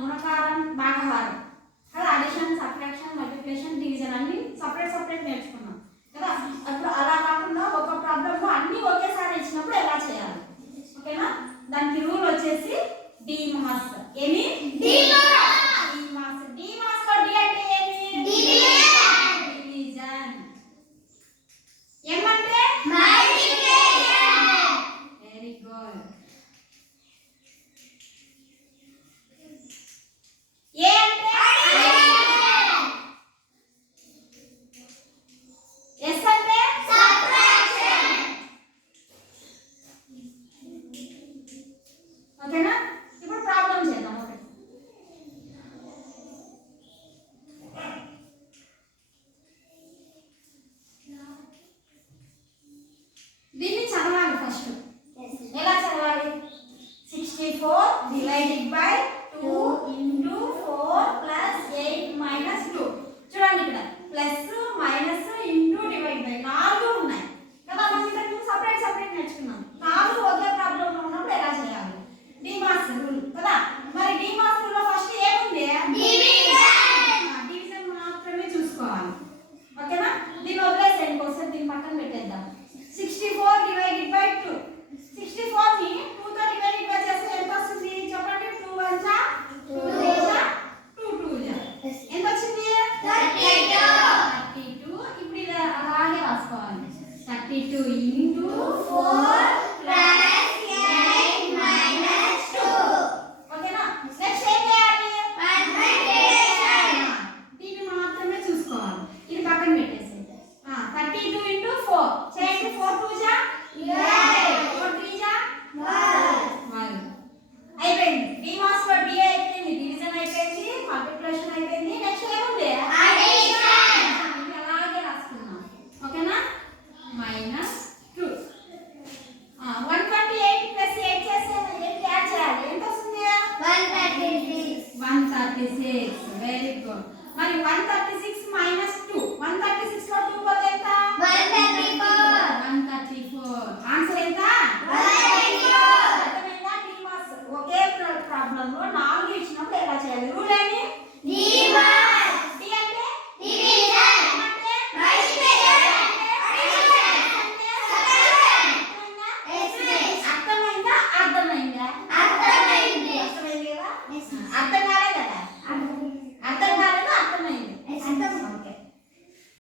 గుణకారం, భాగాహారం కదా, addition, subtraction, multiplication, division అన్ని సపరేట్ నేర్చుకున్నాం కదా. అప్పుడు అలా కాకుండా ఒక ప్రాబ్లంలో అన్ని ఒకేసారి ఇచ్చినప్పుడు ఎలా చేయాలి, ఓకేనా. దానికి రూల్ వచ్చేసి డిమాస్. ఏమి? డిమాస్. డిమాస్ లో డి అంటే ఏమి? డివిజన్. ఏమంటే మల్టిప్లికేషన్. Very good. ఏ అంటే అడిషన్. ఎస్ అంటే సబ్ట్రాక్షన్. ఓకేనా. ఇప్పుడు ప్రాబ్లం చేద్దాం. ఒకటి దీన్ని చదవాలి ఫస్ట్. ఎలా చదవాలి? 64 డివైడెడ్ బై